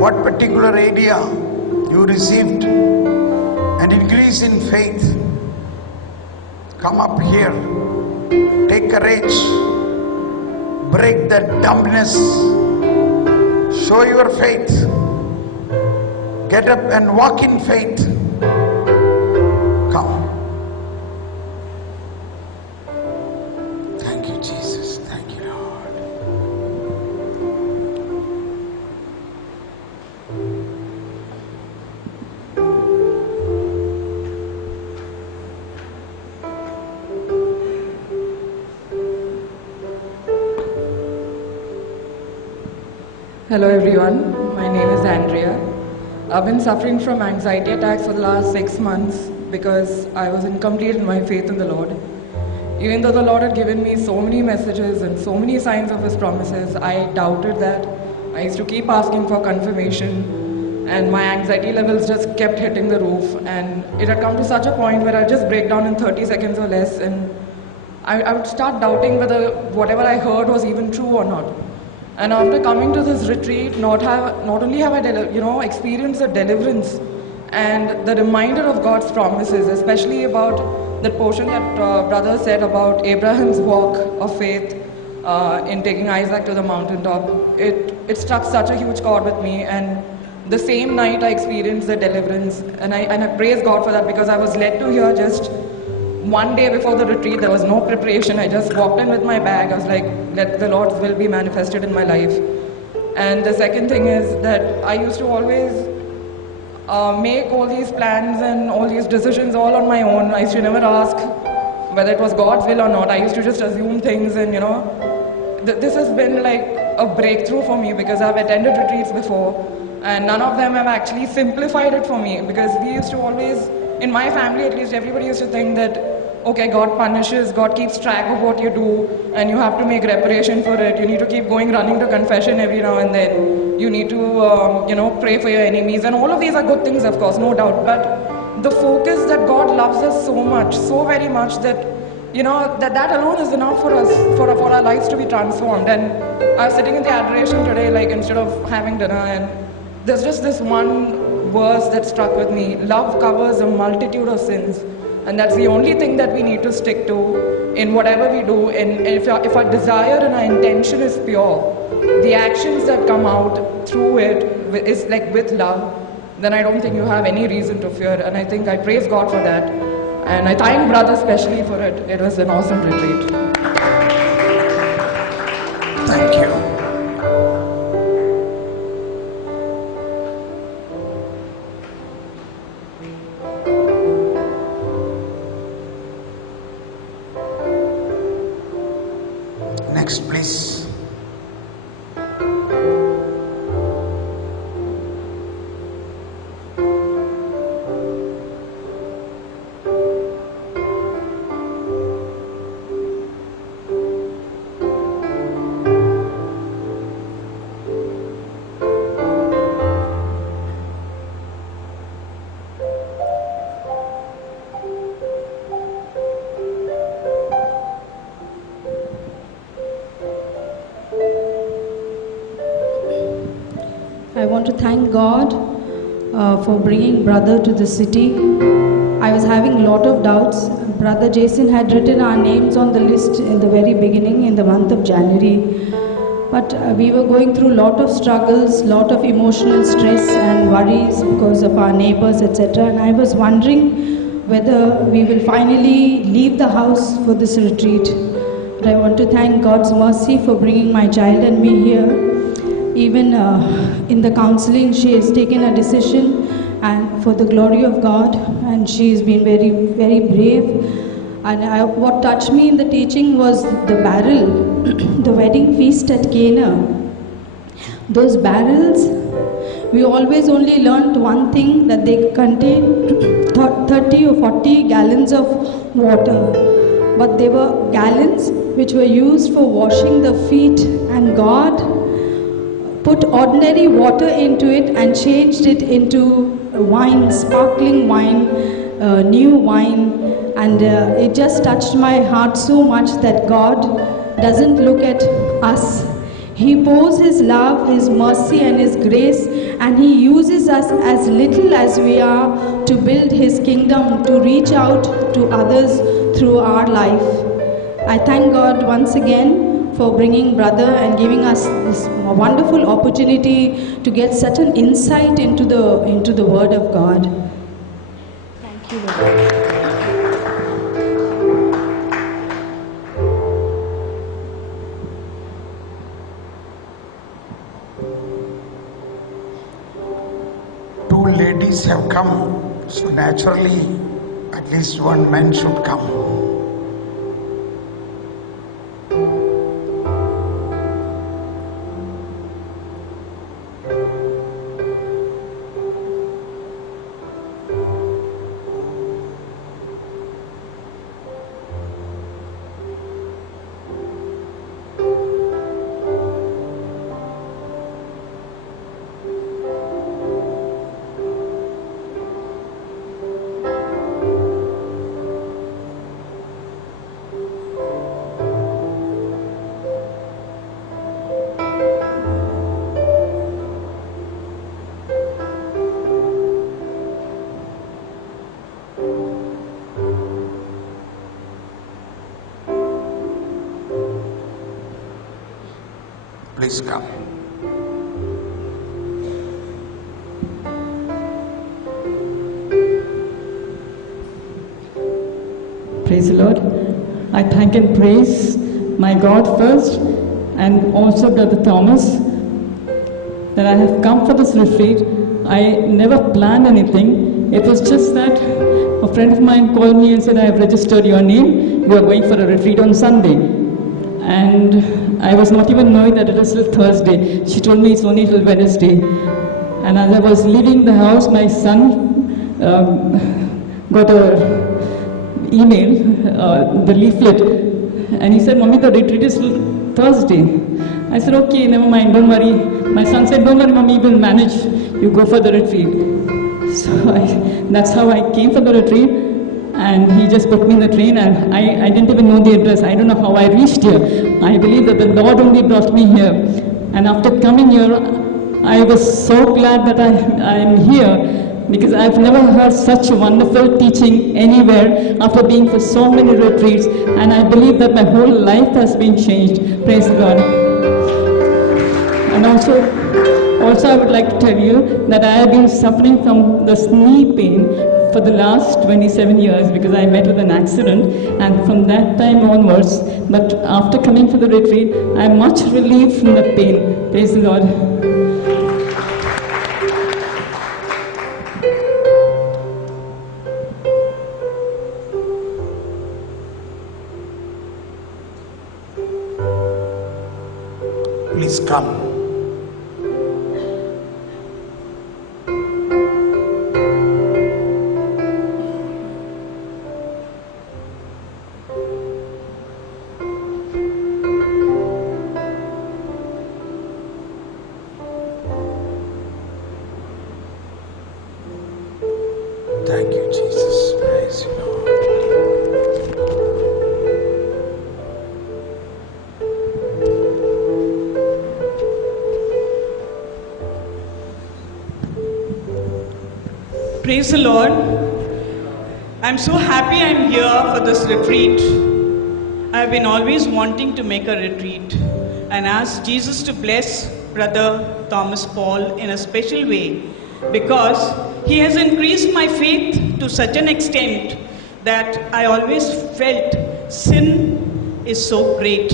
what particular area you received an increase in faith, come up here, take courage, break that dumbness, show your faith, get up and walk in faith. Come. Thank you, Jesus. Thank you, Lord. Hello everyone, my name is Andrea. I've been suffering from anxiety attacks for the last 6 months because I was incomplete in my faith in the Lord. Even though the Lord had given me so many messages and so many signs of His promises, I doubted that. I used to keep asking for confirmation and my anxiety levels just kept hitting the roof, and it had come to such a point where I'd just break down in 30 seconds or less, and I would start doubting whether whatever I heard was even true or not. And after coming to this retreat, not only have I experienced the deliverance and the reminder of God's promises, especially about the portion that brother said about Abraham's walk of faith in taking Isaac to the mountaintop. It struck such a huge chord with me, and the same night I experienced the deliverance, and I praise God for that, because I was led to here just one day before the retreat. There was no preparation. I just walked in with my bag. I was like, let the Lord's will be manifested in my life. And the second thing is that I used to always make all these plans and all these decisions all on my own. I used to never ask whether it was God's will or not. I used to just assume things, and this has been like a breakthrough for me, because I've attended retreats before and none of them have actually simplified it for me, because we used to always, in my family at least, everybody used to think that, okay, God punishes, God keeps track of what you do, and you have to make reparation for it. You need to keep running to confession every now and then. You need to, pray for your enemies, and all of these are good things, of course, no doubt. But the focus that God loves us so much, so very much, that, that alone is enough for us, for our lives to be transformed. And I was sitting in the adoration today, instead of having dinner, and there's just this one verse that struck with me. Love covers a multitude of sins, and that's the only thing that we need to stick to in whatever we do. And if our desire and our intention is pure, the actions that come out through it is with love, then I don't think you have any reason to fear. And I think I praise God for that, and I thank brother especially for it. It was an awesome retreat. Thank you. Next, please. I want to thank God for bringing brother to the city. I was having a lot of doubts. Brother Jason had written our names on the list in the very beginning, in the month of January. But we were going through a lot of struggles, lot of emotional stress and worries because of our neighbors, etc. And I was wondering whether we will finally leave the house for this retreat. But I want to thank God's mercy for bringing my child and me here. Even in the counseling, she has taken a decision, and for the glory of God, and she has been very, very brave. And what touched me in the teaching was the barrel, the wedding feast at Cana. Those barrels, we always only learnt one thing, that they contain 30 or 40 gallons of water. But they were gallons which were used for washing the feet, and God put ordinary water into it and changed it into wine, sparkling wine, new wine. And it just touched my heart so much that God doesn't look at us. He pours His love, His mercy and His grace, and and He uses us as little as we are to build His kingdom, to reach out to others through our life. I thank God once again for bringing brother and giving us this wonderful opportunity to get such an insight into the Word of God. Thank you, Lord. Two ladies have come, so naturally at least one man should come. Please come. Praise the Lord. I thank and praise my God first and also Brother Thomas that I have come for this retreat. I never planned anything. It was just that a friend of mine called me and said, I have registered your name. You are going for a retreat on Sunday. And I was not even knowing that it is till Thursday. She told me it's only till Wednesday. And as I was leaving the house, my son got a email, the leaflet, and he said, Mommy, the retreat is till Thursday. I said, okay, never mind, don't worry. My son said, don't worry, Mommy, we'll manage. You go for the retreat. So that's how I came for the retreat. And he just put me in the train, and I didn't even know the address. I don't know how I reached here. I believe that the Lord only brought me here. And after coming here, I was so glad that I am here, because I've never heard such wonderful teaching anywhere after being for so many retreats. And I believe that my whole life has been changed. Praise God. And also I would like to tell you that I have been suffering from this knee pain for the last 27 years, because I met with an accident, and from that time onwards, but after coming for the retreat, I am much relieved from the pain. Praise the Lord. Please come. Thank you, Jesus. Praise you, Lord. Praise the Lord. I'm so happy I'm here for this retreat. I've been always wanting to make a retreat and ask Jesus to bless Brother Thomas Paul in a special way, because he has increased my faith to such an extent that I always felt sin is so great.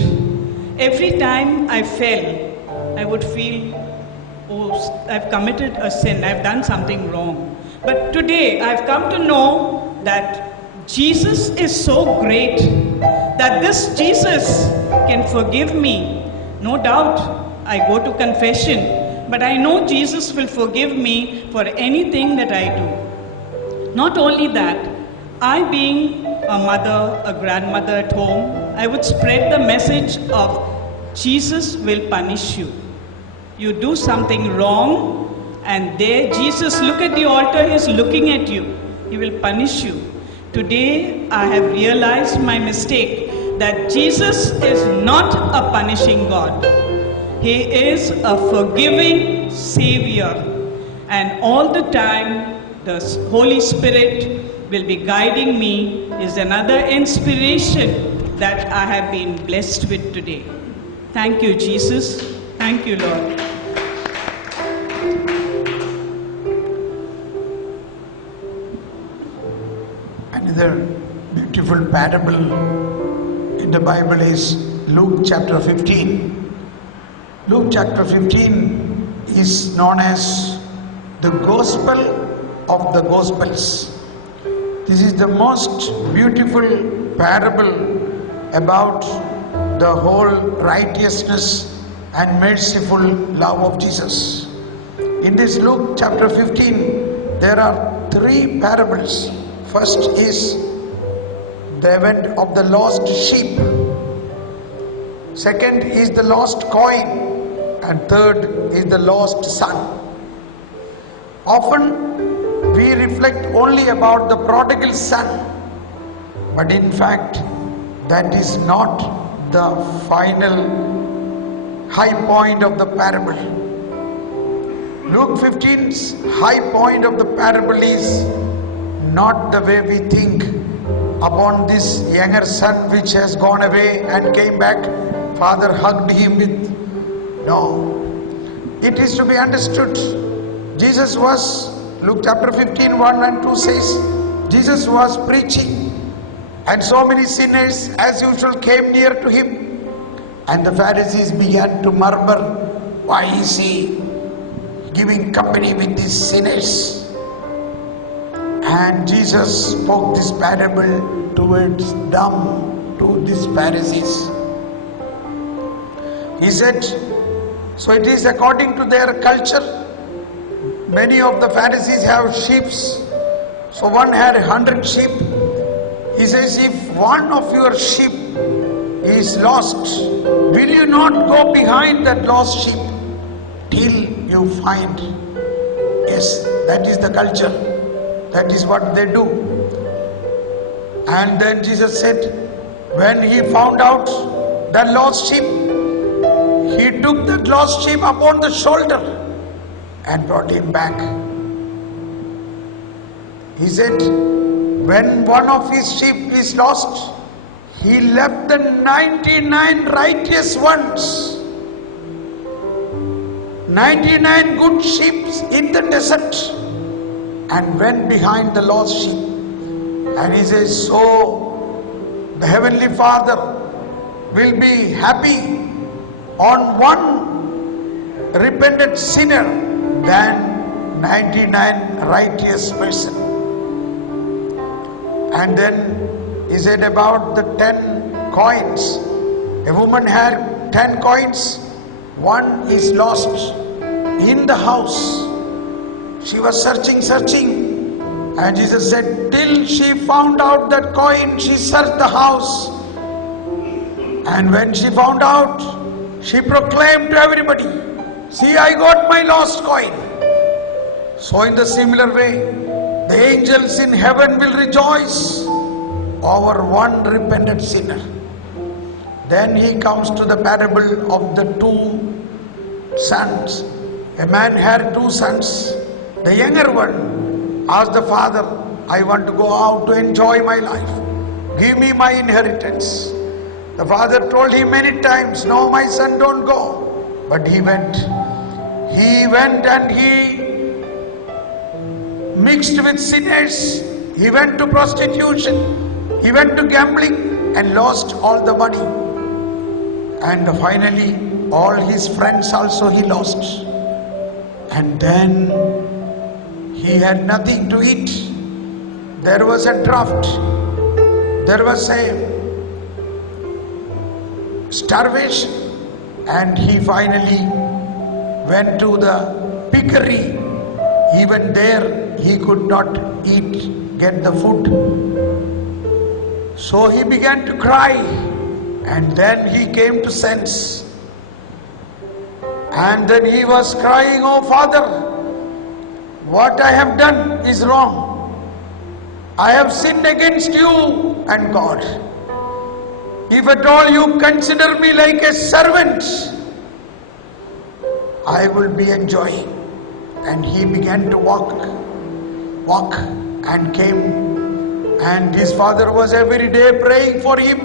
Every time I fell, I would feel, oh, I've committed a sin, I've done something wrong. But today I've come to know that Jesus is so great that this Jesus can forgive me. No doubt I go to confession, but I know Jesus will forgive me for anything that I do. Not only that, I being a mother, a grandmother at home, I would spread the message of Jesus will punish you. You do something wrong, and there Jesus, look at the altar, he's looking at you. He will punish you. Today I have realized my mistake, that Jesus is not a punishing God. He is a forgiving Savior. and all the time the Holy Spirit will be guiding me is another inspiration that I have been blessed with today. Thank you, Jesus. Thank you, Lord. Another beautiful parable in the Bible is Luke chapter 15. Luke chapter 15 is known as the Gospel of the Gospels. This is the most beautiful parable about the whole righteousness and merciful love of Jesus. In this Luke chapter 15, there are three parables. First is the event of the lost sheep. Second is the lost coin. And third is the lost son. Often we reflect only about the prodigal son, but in fact that is not the final high point of the parable. Luke 15's high point of the parable is not the way we think upon this younger son which has gone away and came back. Father hugged him with. No. It is to be understood. Jesus was, Luke chapter 15, 1 and 2 says, Jesus was preaching and so many sinners as usual came near to him, and the Pharisees began to murmur, why is he giving company with these sinners? And Jesus spoke this parable towards them, to these Pharisees. He said, so it is according to their culture. Many of the Pharisees have sheep. So one had 100 sheep. He says, if one of your sheep is lost, will you not go behind that lost sheep till you find? Yes, that is the culture. That is what they do. And then Jesus said, when he found out the lost sheep, he took that lost sheep upon the shoulder and brought him back. He said, when one of his sheep is lost, he left the 99 righteous ones, 99 good sheep in the desert, and went behind the lost sheep. And he says, so the Heavenly Father will be happy on one repentant sinner than 99 righteous person. And then he said about the 10 coins. A woman had 10 coins, one is lost in the house. She was searching, and Jesus said, till she found out that coin, she searched the house. And when she found out, she proclaimed to everybody, see, I got my lost coin. So in the similar way, the angels in heaven will rejoice over one repentant sinner. Then he comes to the parable of the 2 sons. A man had 2 sons. The younger one asked the father, I want to go out to enjoy my life. Give me my inheritance. The father told him many times, no, my son, don't go. But he went. He went and he mixed with sinners. He went to prostitution. He went to gambling and lost all the money. And finally, all his friends also he lost. And then he had nothing to eat. There was a drought. There was a starvation, and he finally went to the piggery. Even there he could not get the food. So he began to cry, and then he came to sense. And then he was crying, oh Father, what I have done is wrong. I have sinned against you and God. If at all you consider me like a servant, I will be enjoying. and he began to walk and came, and his father was every day praying for him,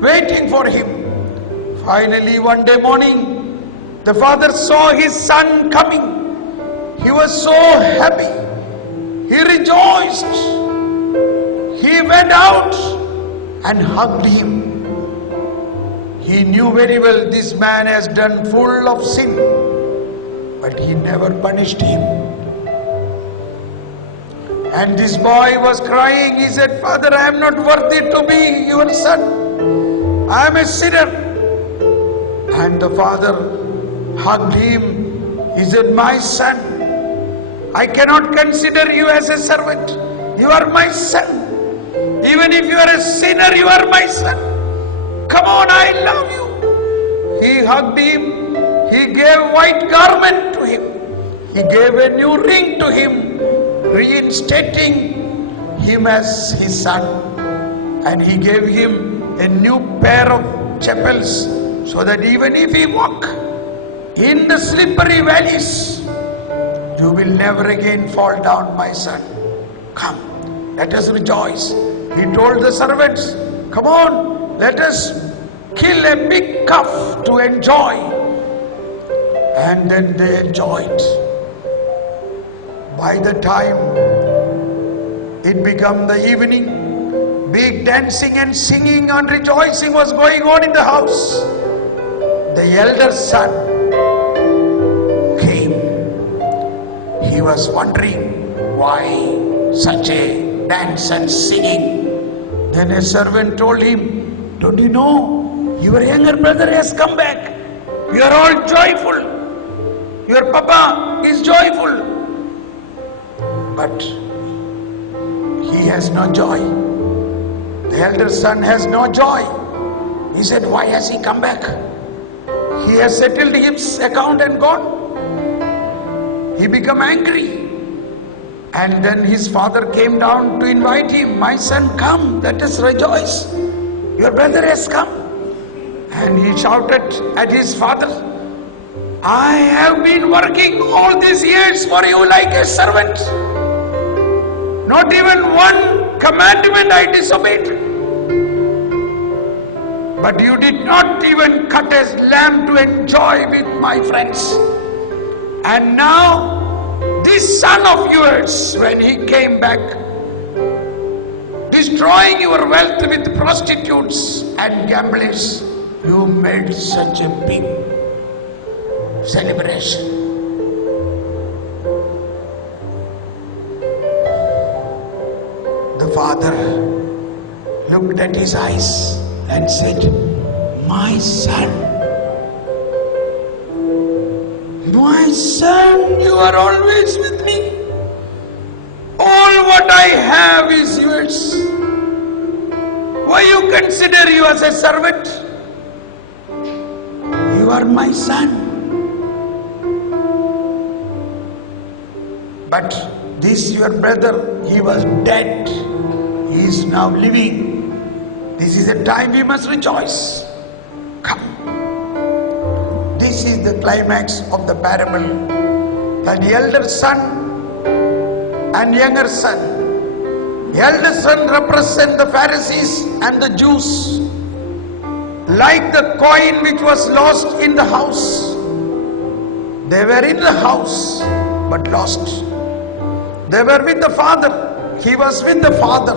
waiting for him. Finally one day morning, the father saw his son coming. He was so happy. He rejoiced. He went out and hugged him. He knew very well this man has done full of sin, but he never punished him. And this boy was crying. He said, "Father, I am not worthy to be your son. I am a sinner." And the father hugged him. He said, "My son, I cannot consider you as a servant. You are my son. Even if you are a sinner, you are my son. Come on, I love you." He hugged him. He gave white garment to him. He gave a new ring to him, reinstating him as his son. And he gave him a new pair of chappals, so that even if he walk in the slippery valleys, you will never again fall down, my son. Come, let us rejoice. He told the servants, "Come on, let us kill a big calf to enjoy." And then they enjoyed. By the time it became the evening, big dancing and singing and rejoicing was going on in the house. The elder son came. He was wondering why such a dance and singing. Then a servant told him, "Don't you know, your younger brother has come back. You are all joyful. Your papa is joyful. But he has no joy. The elder son has no joy." He said, "Why has he come back? He has settled his account and gone." He became angry. And then his father came down to invite him. "My son, come, let us rejoice. Your brother has come." And he shouted at his father, "I have been working all these years for you like a servant. Not even one commandment I disobeyed. But you did not even cut a lamb to enjoy with my friends. And now this son of yours, when he came back, destroying your wealth with prostitutes and gamblers, you made such a big celebration." The father looked at his eyes and said, "My son, my son, you are always with me. All what I have is yours. Why you consider you as a servant? You are my son." But this your brother, he was dead. He is now living. This is a time we must rejoice. Come. This is the climax of the parable. And the elder son and younger son. The elder son represents the Pharisees and the Jews. Like the coin which was lost in the house. They were in the house but lost. They were with the father. He was with the father,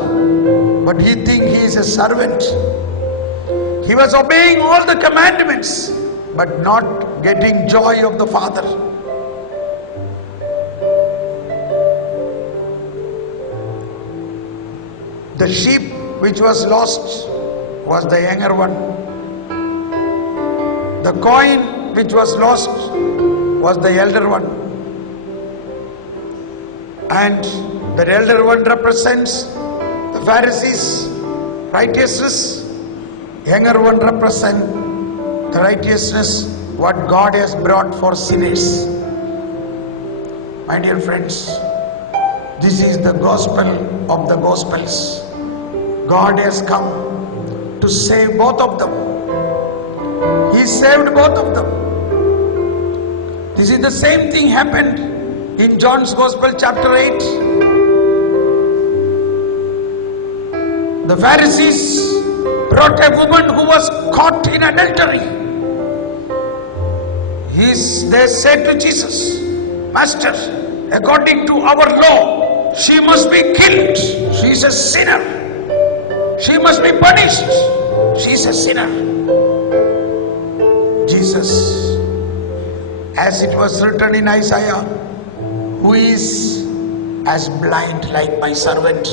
but he thinks he is a servant. He was obeying all the commandments, but not getting joy of the father. The sheep which was lost was the younger one. The coin which was lost was the elder one. And the elder one represents the Pharisees' righteousness. Younger one represents the righteousness what God has brought for sinners. My dear friends, this is the gospel of the gospels. God has come to save both of them. He saved both of them. This is the same thing happened In John's Gospel chapter 8, the Pharisees brought a woman who was caught in adultery. They said to Jesus, Master, according to our law, she must be killed. She is a sinner. She must be punished. She is a sinner. Jesus, as it was written in Isaiah, who is as blind like my servant,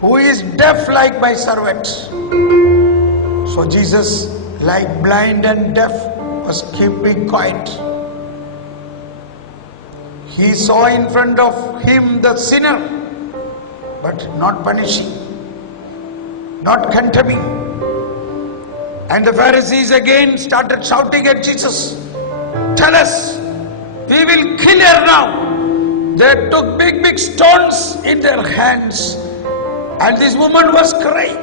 who is deaf like my servant. So Jesus, like blind and deaf, was keeping quiet. He saw in front of him the sinner, but not punishing, not condemning. And the Pharisees again started shouting at Jesus, tell us, we will kill her now. They took big stones in their hands, and this woman was crying.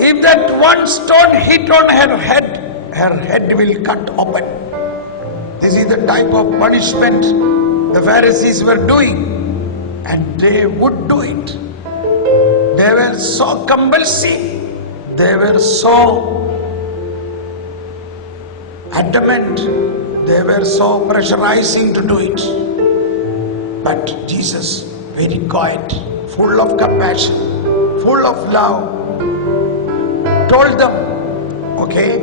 If that one stone hit on her head will cut open. This is the type of punishment the Pharisees were doing, and they would do it. They were so compulsive, they were so adamant, they were so pressurizing to do it. But Jesus, very quiet, full of compassion, full of love, told them, okay,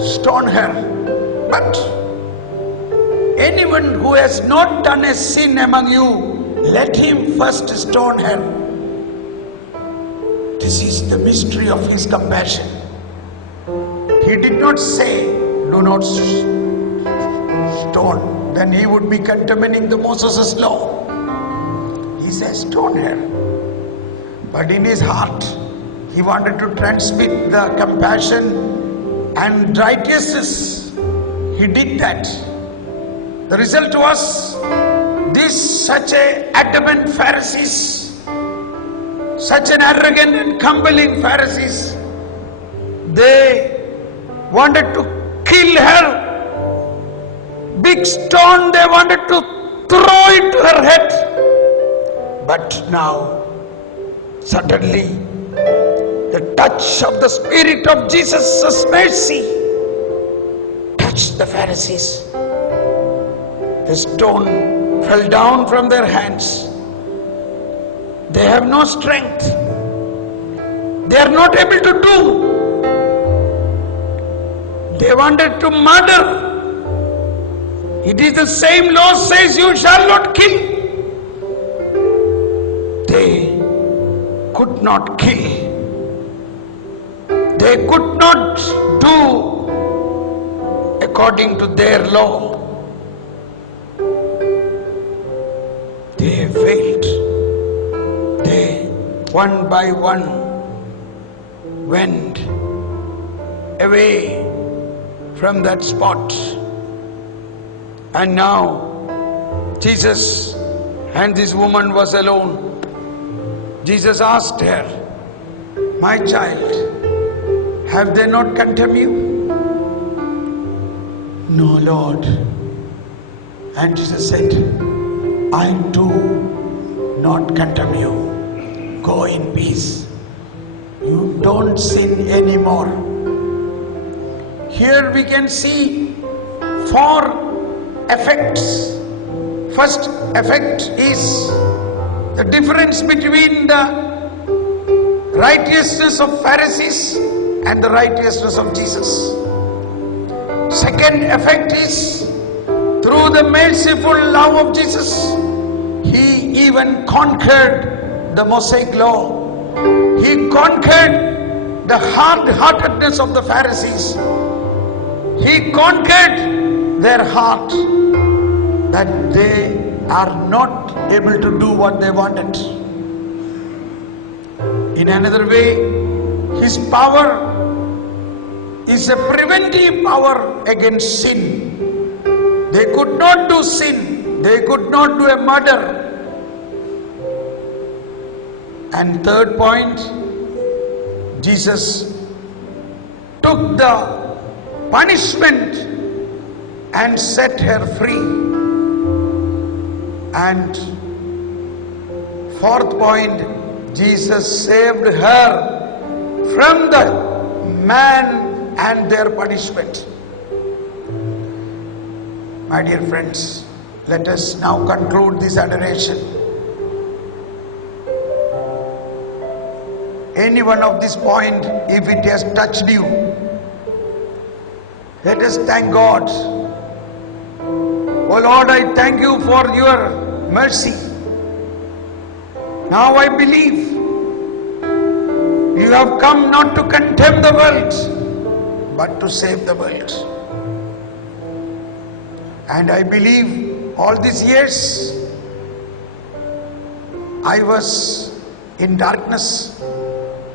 stone her. But anyone who has not done a sin among you, let him first stone her. This is the mystery of his compassion. He did not say, do not stone, then he would be contemning the Moses' law. He says, stone her. But in his heart, he wanted to transmit the compassion and righteousness. He did that. The result was this such a adamant Pharisees, such an arrogant and compelling Pharisees. They wanted to kill her. Big stone they wanted to throw into her head. But now, suddenly, the touch of the Spirit of Jesus' mercy touched the Pharisees. The stone fell down from their hands. They have no strength. They are not able to do. They wanted to murder. It is the same law says you shall not kill. They could not kill. They could not do according to their law. They failed. They one by one went away from that spot. And now Jesus and this woman was alone. Jesus asked her, my child, have they not condemned you? No, Lord. And Jesus said, I do not condemn you. Go in peace. You don't sin anymore. Here we can see 4 effects. First effect is the difference between the righteousness of Pharisees and the righteousness of Jesus. Second effect is through the merciful love of Jesus, he even conquered the Mosaic law. He conquered the hard-heartedness of the Pharisees. He conquered their heart that they are not able to do what they wanted. In another way, his power is a preventive power against sin. They could not do sin. They could not do a murder. And third point, Jesus took the punishment and set her free. And fourth point, Jesus saved her from the man and their punishment. My dear friends, let us now conclude this adoration. Any one of this point, if it has touched you, let us thank God. Oh Lord, I thank you for your mercy. Now I believe you have come not to condemn the world, but to save the world. And I believe all these years I was in darkness,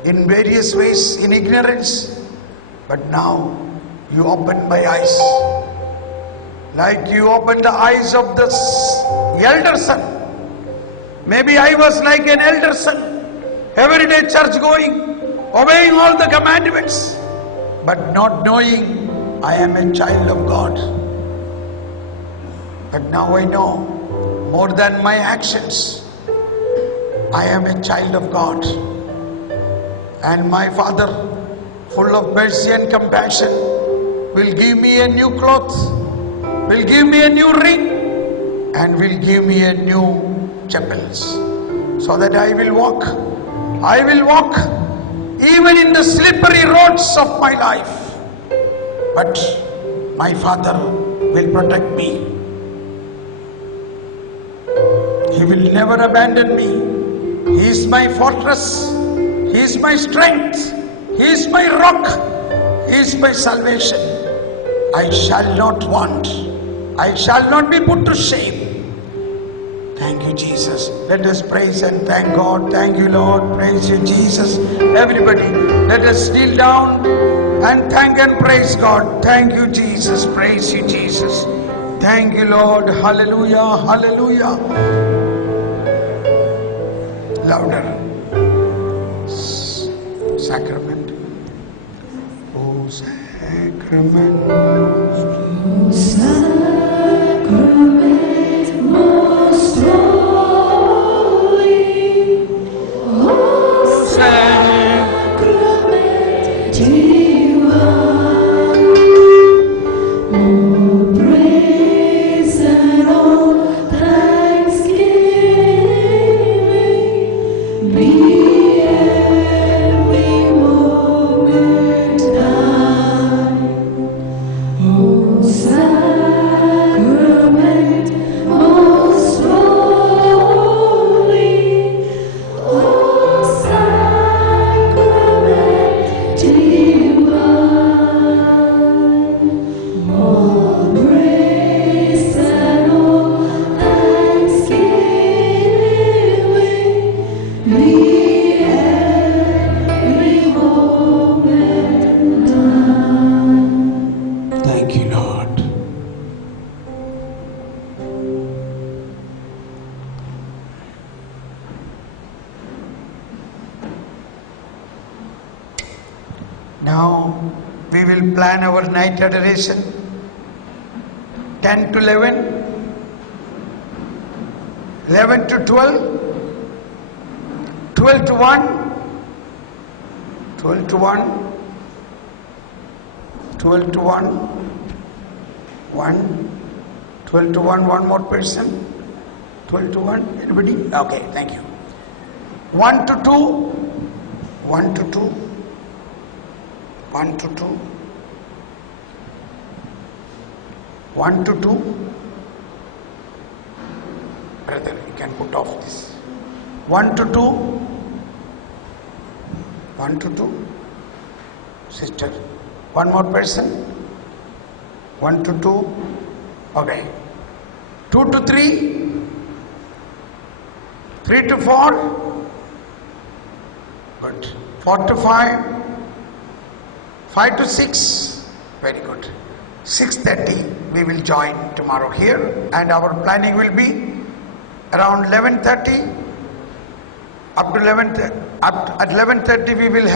in various ways, in ignorance, but now you opened my eyes, like you opened the eyes of the elder son. Maybe I was like an elder son, everyday church going, obeying all the commandments, but not knowing I am a child of God. But now I know, more than my actions, I am a child of God. And my Father, full of mercy and compassion, will give me a new cloth, will give me a new ring, and will give me a new chapels, so that I will walk even in the slippery roads of my life, but my Father will protect me. He will never abandon me. He is my fortress, He is my strength, He is my rock, He is my salvation. I shall not want, I shall not be put to shame. Thank you, Jesus. Let us praise and thank God. Thank you, Lord. Praise you, Jesus. Everybody, let us kneel down and thank and praise God. Thank you, Jesus. Praise you, Jesus. Thank you, Lord. Hallelujah. Hallelujah. Louder. Sacrament. Oh, sacrament. Oh, sacrament most holy. Oh, sacrament divine. Oh, praise and all thanksgiving be every moment thine. Oh, sacrament most holy. Oh, sacrament divine. All praise and all thanksgiving be every moment thine. Thank you, Lord. Now we will plan our night adoration 10 to 11, 11 to 12, 12 to 1, 12 to 1, 12 to 1, 12 to 1, one more person, 12 to 1, anybody? Okay, thank you. 1 to 2, 1 to 2, 1 to 2, 1 to 2. Brother, you can put off this. 1 to 2, 1 to 2. Sister, one more person. 1 to 2. Okay. 2 to 3, 3 to 4. Good. 4 to 5, 5 to 6. Very good. 6:30 we will join tomorrow here, and our planning will be around 11:30 up to 11. At 11:30 we will have